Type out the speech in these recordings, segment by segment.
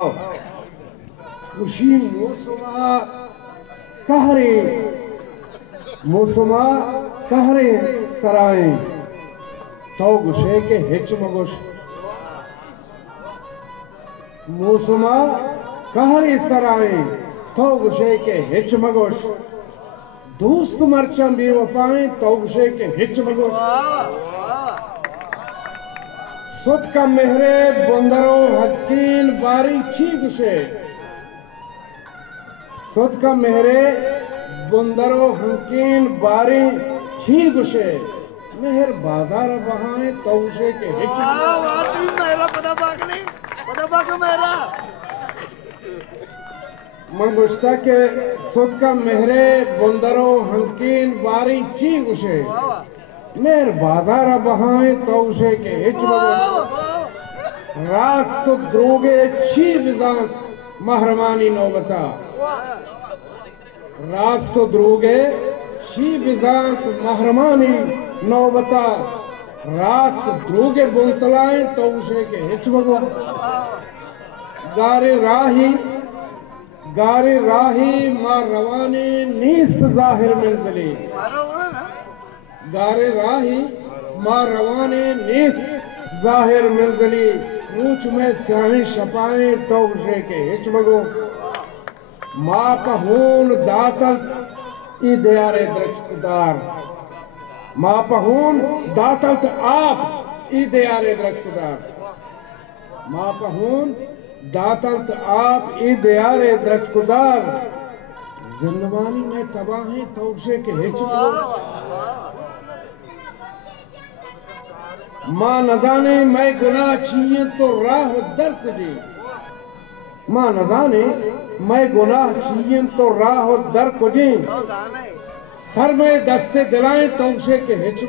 खुशी मौसमा कहरे सराए तो गुशे के हिच मगुश मौसमा कहरे सराए तो गुशे के हिच मगुश दोस्त मरचा बेवफाएं तो गुशे के हिच मगुश सुत का मेहरे बंदरो हकील बारी छी गुशे सुत का मेहरे बंदरो हकील बारी छी गुशे मेहर बाजार बहाए तो गुशे के हिच मेरा पता बाक मेरा मंगुश्ता के सुत का मेहरे बंदरो हकील बारी छी गुशे मेर बाजार बहाए तो उसे के हिच रास्त द्रोगे छी बिजात महरमानी नौबता रास्त द्रोगे छी बिजात महरमानी नौबता रास्त द्रोगे बुलतलाए तो उसे के हिच गारे राही मां रवाने नीस्त जाहिर मंजिली गारे राही मां रवाने नीस्त जाहिर मंजिली रूच में स्याही शपाए तो उसे के हिच मगो मां पहून दातल इदयारे द्रचकुदार मां पहून दातल आप इदयारे द्रचकुदार मां पहून दातल आप इदयारे द्रचकुदार जिंदगानी में तबाही तो उसे के हिच मां न जाने मैं गुनाह छीए तो राह दर तुझे मां न जाने मैं गुनाह छीए तो राह दर तुझे सर में दस्ते दिलाए तो उसे के हिच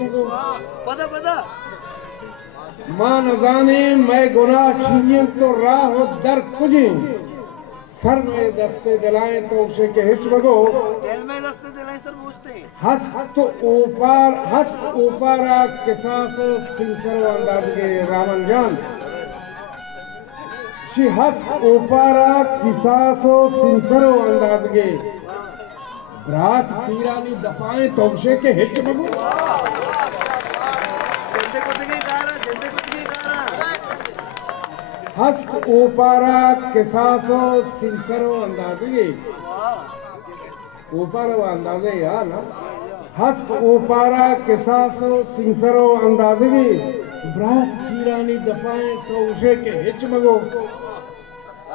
मां न जाने मैं गुनाह छीए तो राह दर तुझे सर में दस्ते दिलाए तो उसे के हिच मगो में दस्ते दिलाए सर पूछते हैं हस्त ऊपरा किसासो सिंसरो अंदाज के रामन जान शी हस्त ऊपरा किसासो सिंसरो अंदाज के रात तीरानी दपाए तो उसे के हिच मगो हस्त ऊपरा किसासो सिंसरो अंदाजे ऊपर वो अंदाजे यार ना हस्त ऊपरा किसासो सिंसरो अंदाजे ब्रात कीरानी दफाएं तो उसे के हिच मगो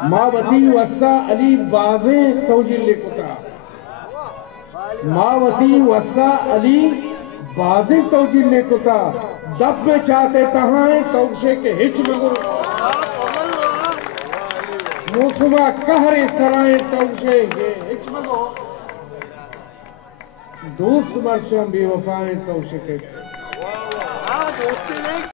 मावती वस्सा अली बाजे तौजिल कुता मावती वस्सा अली बाजे तौजिल कुता दब में चाहते तहाए तो उसे के हिच मगो मौसमा कहरे सराए तो उसे हिच मगो दोस्त मरचम बेवफाएं तो उसे के